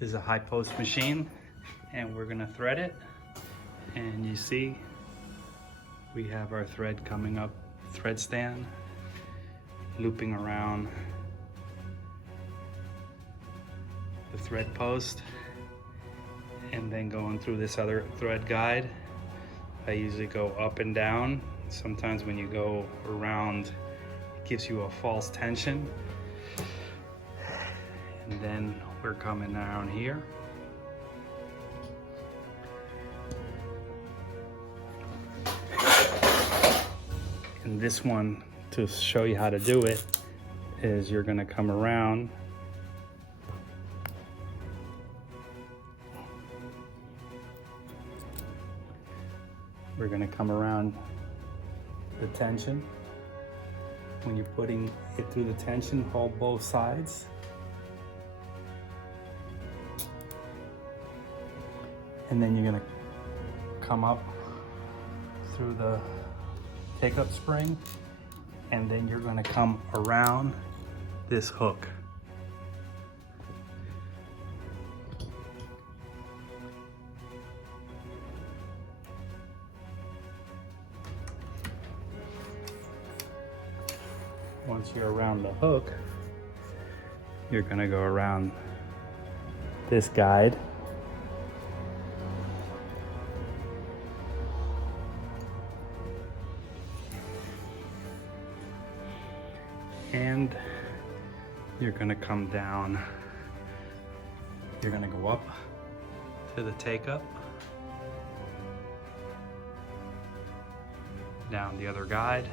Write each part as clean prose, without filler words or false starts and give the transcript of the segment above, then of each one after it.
is a high post machine, and we're gonna thread it. And you see, we have our thread coming up, thread stand, looping around the thread post, and then going through this other thread guide. I usually go up and down. Sometimes when you go around, it gives you a false tension. And then we're coming down here. And this one, to show you how to do it, is you're gonna come around. We're gonna come around the tension. When you're putting it through the tension, hold both sides. And then you're gonna come up through the take-up spring, and then you're gonna come around this hook. Once you're around the hook, you're gonna go around this guide. And you're gonna come down, you're gonna go up to the take-up, down the other guide,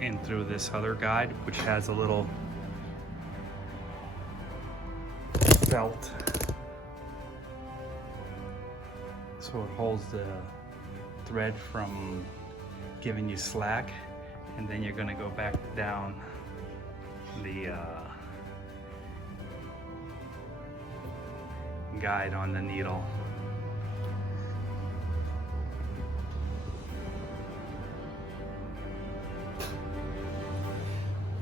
and through this other guide, which has a little belt, so it holds the thread from giving you slack. And then you're gonna go back down the guide on the needle.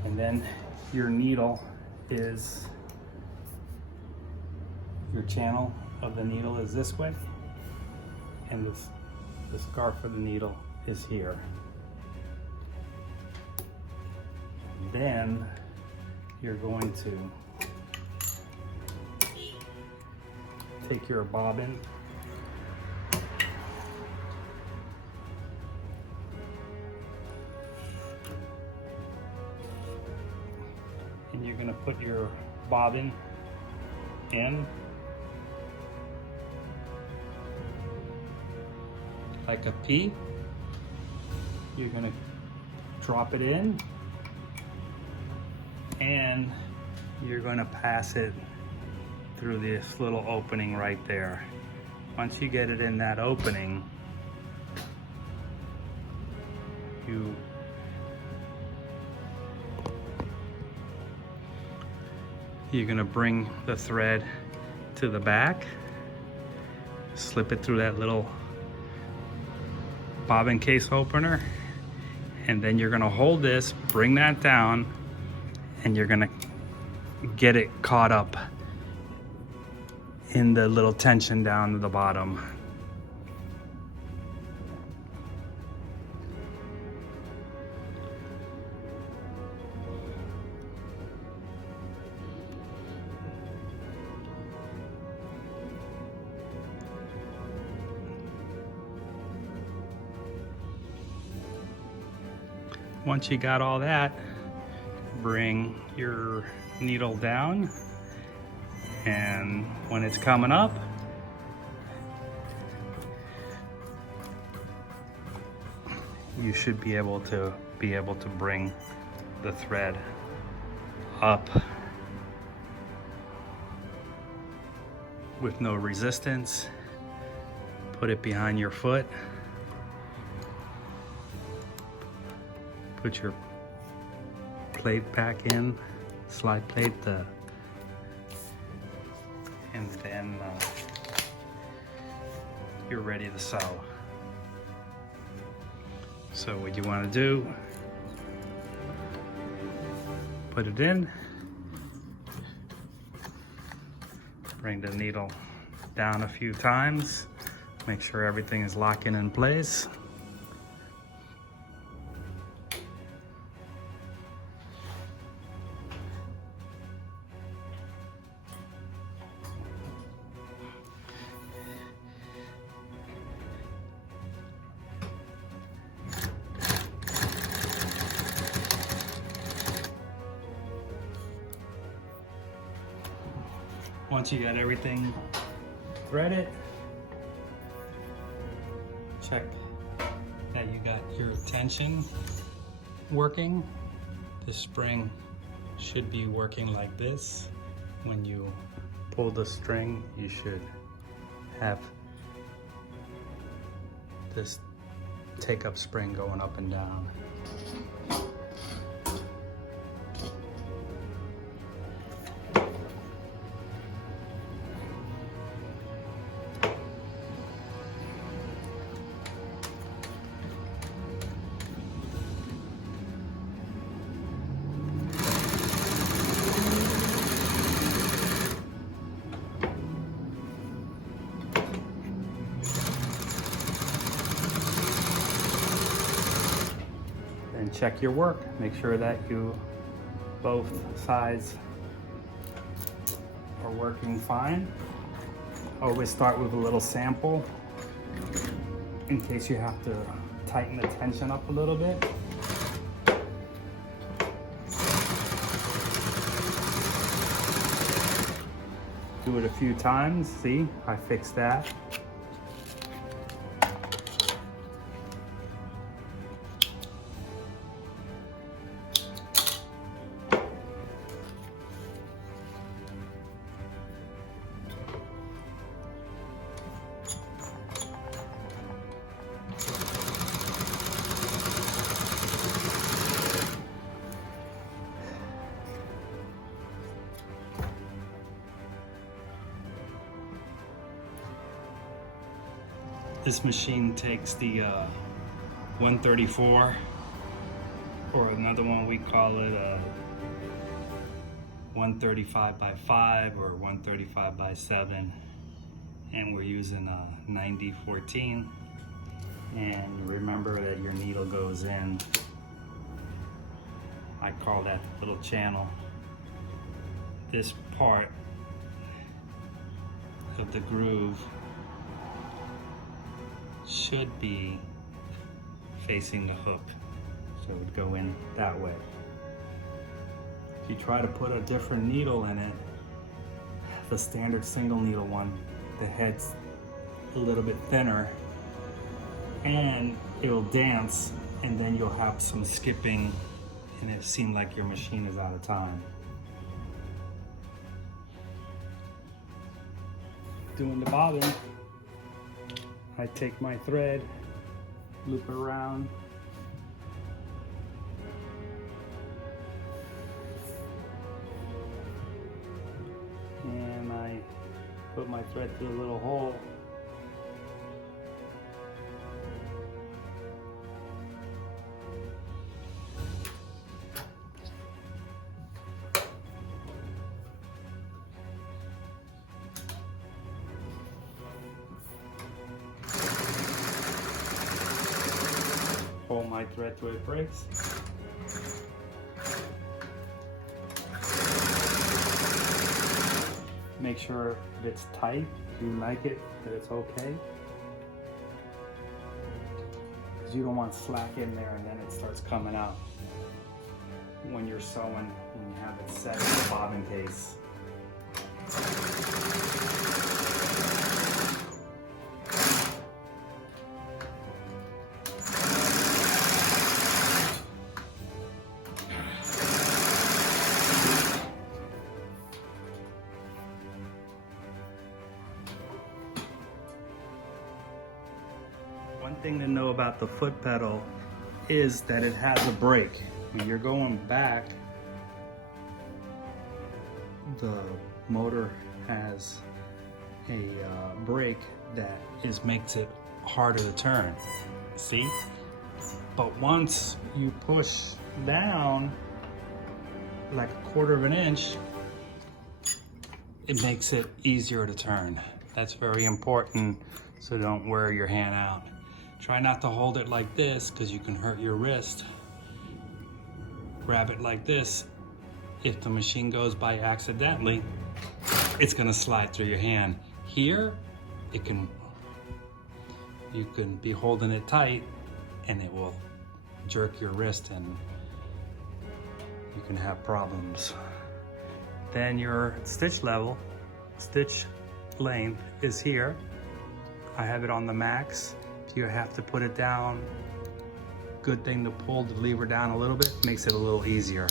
And then your needle is, your channel of the needle is this way, and the scarf of the needle is here. Then you're going to take your bobbin and you're going to put your bobbin in like a pea. You're going to drop it in, and you're going to pass it through this little opening right there. Once you get it in that opening, you're going to bring the thread to the back, slip it through that little bobbin case opener, and then you're going to hold this, bring that down, and you're gonna get it caught up in the little tension down to the bottom. Once you got all that, bring your needle down, and when it's coming up, you should be able to bring the thread up with no resistance. Put it behind your foot. Put your plate back in, slide plate, and then you're ready to sew. So what you want to do, put it in, Bring the needle down a few times. Make sure everything is locking in place. Once you got everything threaded, check that you got your tension working. The spring should be working like this. When you pull the string, you should have this take-up spring going up and down. And check your work. Make sure that both sides are working fine. Always start with a little sample in case you have to tighten the tension up a little bit. Do it a few times. See, I fixed that. This machine takes the 134, or another one we call it 135 by 5 or 135 by 7, and we're using a 9014. And remember that your needle goes in, I call that the little channel. This part of the groove should be facing the hook, so it would go in that way. If you try to put a different needle in it, the standard single needle one, the head's a little bit thinner and it'll dance, and then you'll have some skipping and it seems like your machine is out of time. Doing the bobbin, I take my thread, loop it around, and I put my thread through a little hole. Pull my thread till it breaks. Make sure that it's tight. If you like it, that it's okay. Because you don't want slack in there and then it starts coming out when you're sewing, when you have it set in the bobbin case. One thing to know about the foot pedal is that it has a brake. When you're going back, the motor has a brake that makes it harder to turn. See? But once you push down like 1/4 of an inch, it makes it easier to turn. That's very important, so don't wear your hand out. Try not to hold it like this because you can hurt your wrist. Grab it like this. If the machine goes by accidentally, it's gonna slide through your hand. Here, you can be holding it tight and it will jerk your wrist and you can have problems. Then your stitch length is here. I have it on the max. You have to put it down. Good thing to pull the lever down a little bit, makes it a little easier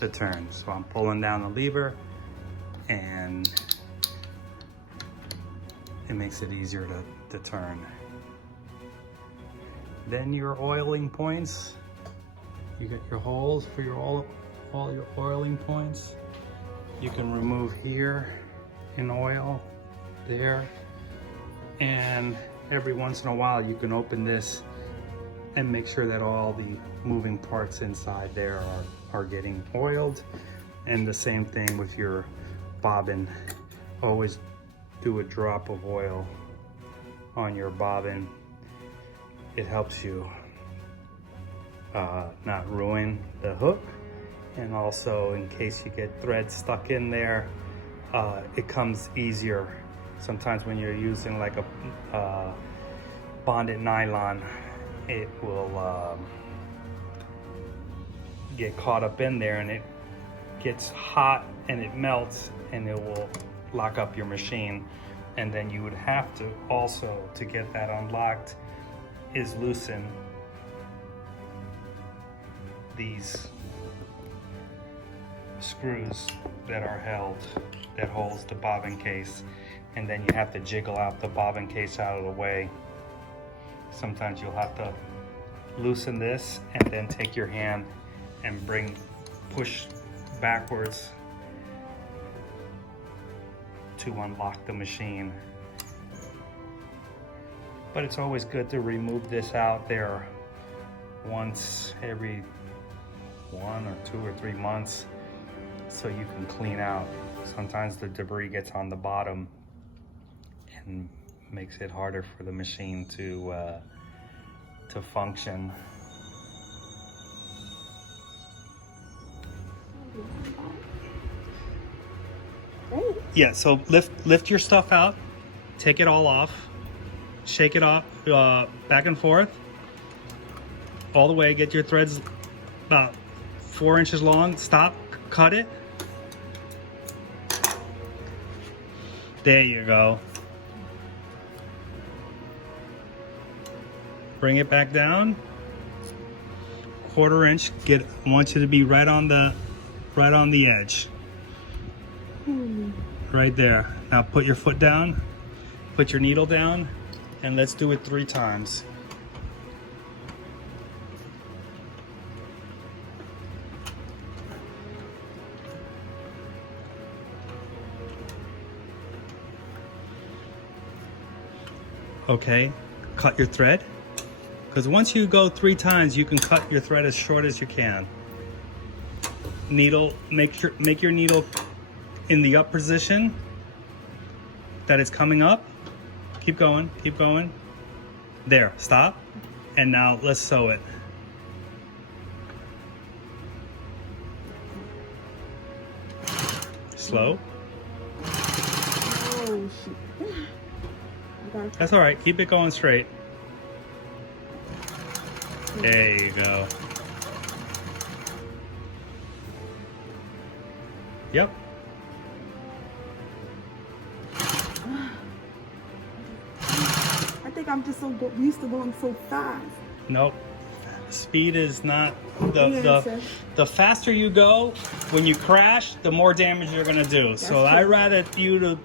to turn. So I'm pulling down the lever and it makes it easier to turn. Then your oiling points. You get your holes for your all your oiling points. You can remove here in oil, there, and every once in a while you can open this and make sure that all the moving parts inside there are getting oiled. And the same thing with your bobbin. Always do a drop of oil on your bobbin. It helps you not ruin the hook, and also in case you get thread stuck in there, it comes easier. Sometimes when you're using like a bonded nylon, it will get caught up in there and it gets hot and it melts and it will lock up your machine. And then you would have to also, to get that unlocked, is loosen these screws that are held, that holds the bobbin case, and then you have to jiggle out the bobbin case out of the way. Sometimes you'll have to loosen this and then take your hand and push backwards to unlock the machine. But it's always good to remove this out there once every 1 or 2 or 3 months so you can clean out. Sometimes the debris gets on the bottom and makes it harder for the machine to function. Yeah, so lift your stuff out, take it all off, shake it off back and forth all the way, get your threads about 4 inches long, stop, cut it. There you go. Bring it back down, 1/4 inch. I want you to be right on the edge. Right there. Now put your foot down, put your needle down, and let's do it 3 times. Okay, cut your thread. Because once you go 3 times, you can cut your thread as short as you can. Needle, make your needle in the up position that it's coming up. Keep going, keep going. There, stop. And now let's sew it. Slow. Oh, shit. That's all right, keep it going straight. There you go. Yep. I think I'm just so used to going so fast. Nope. Speed is not the faster you go, when you crash, the more damage you're gonna do. That's so I'd rather you to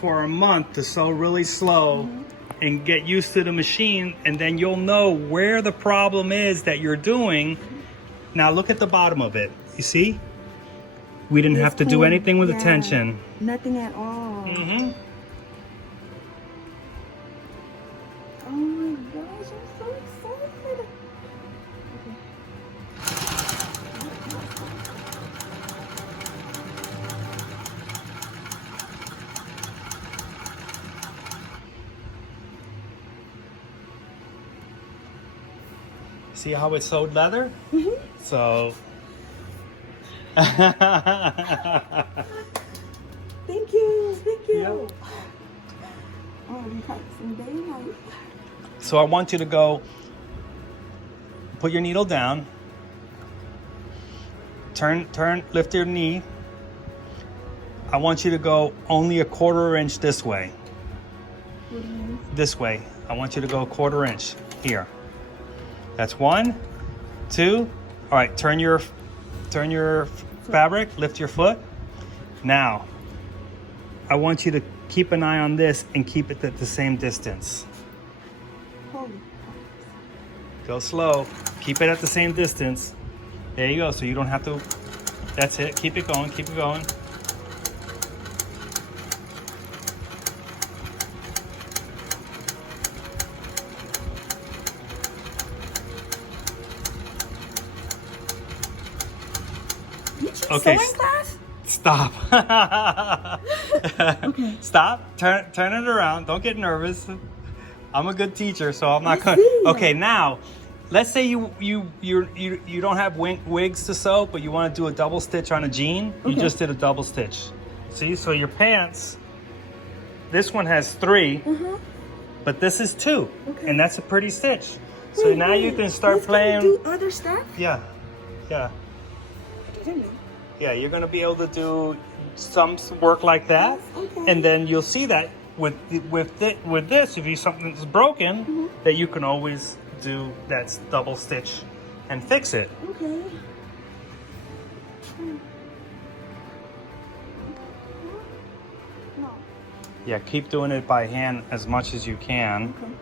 for a month to sew really slow and get used to the machine, and then you'll know where the problem is that you're doing. Now look at the bottom of it. You see? We didn't have to do anything with the tension. Nothing at all. Oh my gosh, I'm so excited. See how it's sewed leather? So. Thank you. Thank you. Yeah. Oh, we practicing day and night. So I want you to go, put your needle down, turn, lift your knee. I want you to go only a 1/4 inch this way. This way. I want you to go a 1/4 inch here. That's 1, 2. All right, turn your fabric, lift your foot. Now, I want you to keep an eye on this and keep it at the same distance. Holy. Go slow. Keep it at the same distance. There you go. So you don't have to. That's it. Keep it going. Keep it going. Okay. Sewing class? Stop. Okay. Stop. Turn it around. Don't get nervous. I'm a good teacher, so I'm not I gonna. see. Okay, now, let's say you don't have wigs to sew, but you want to do a double stitch on a jean. You Okay. just did a double stitch. See, so your pants. This one has 3, but this is 2, Okay. and that's a pretty stitch. So Wait, now you wait. can start Let's playing. Do other stuff? Yeah, yeah. I didn't know. Yeah, you're gonna be able to do some work like that, Okay. and then you'll see that with this, if something's broken, that you can always do that double stitch and fix it. Okay. No. Yeah, keep doing it by hand as much as you can. Okay.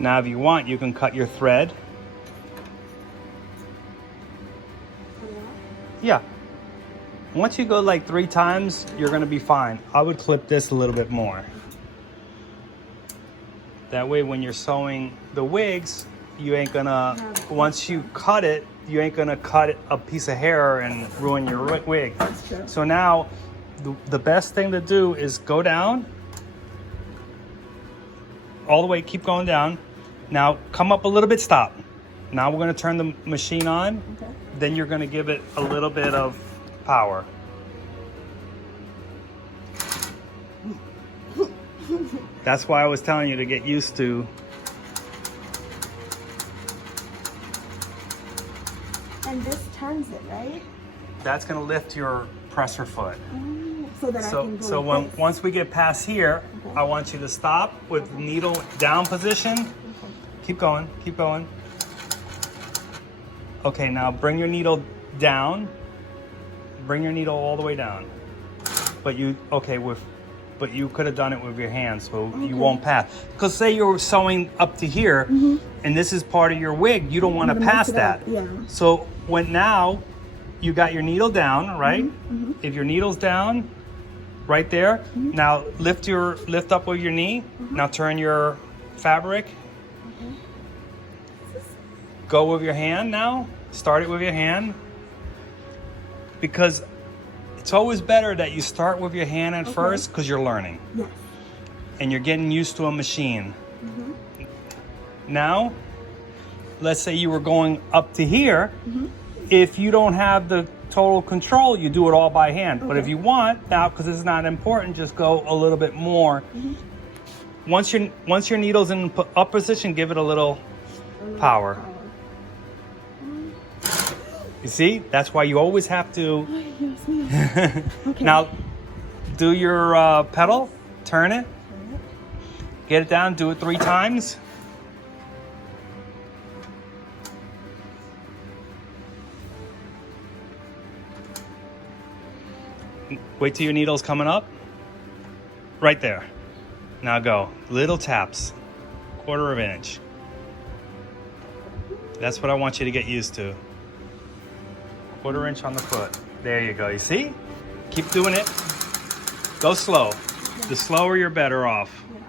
Now, if you want, you can cut your thread. Yeah. Once you go like 3 times, you're gonna be fine. I would clip this a little bit more. That way, when you're sewing the wigs, you ain't gonna, once you cut it, you ain't gonna cut a piece of hair and ruin your wig. That's true. So now, the best thing to do is go down, all the way, keep going down. Now, come up a little bit, stop. Now we're gonna turn the machine on. Okay. Then you're gonna give it a little bit of power. That's why I was telling you to get used to. And this turns it, right? That's gonna lift your presser foot. So that I can go So like this. once we get past here, Okay. I want you to stop with needle down position. Keep going, keep going. Okay, now bring your needle down. Bring your needle all the way down. But you you could have done it with your hands, so you won't pass. Because say you're sewing up to here, and this is part of your wig, you don't want to I'm gonna pass mess it that. up, yeah. So when now you got your needle down, right? If your needle's down, right there. Now lift up with your knee. Now turn your fabric. Go with your hand now. Start it with your hand. Because it's always better that you start with your hand at first, because you're learning. Yes. And you're getting used to a machine. Now, let's say you were going up to here. If you don't have the total control, you do it all by hand. But if you want, now, because it's not important, just go a little bit more. Once your needle's in up position, give it a little power. You see? That's why you always have to. Okay. Now, do your pedal, turn it, get it down, do it 3 times. Wait till your needle's coming up. Right there. Now go. Little taps. 1/4 inch. That's what I want you to get used to. 1/4 inch on the foot. There you go. You see? Keep doing it. Go slow. The slower, you're better off. Yeah.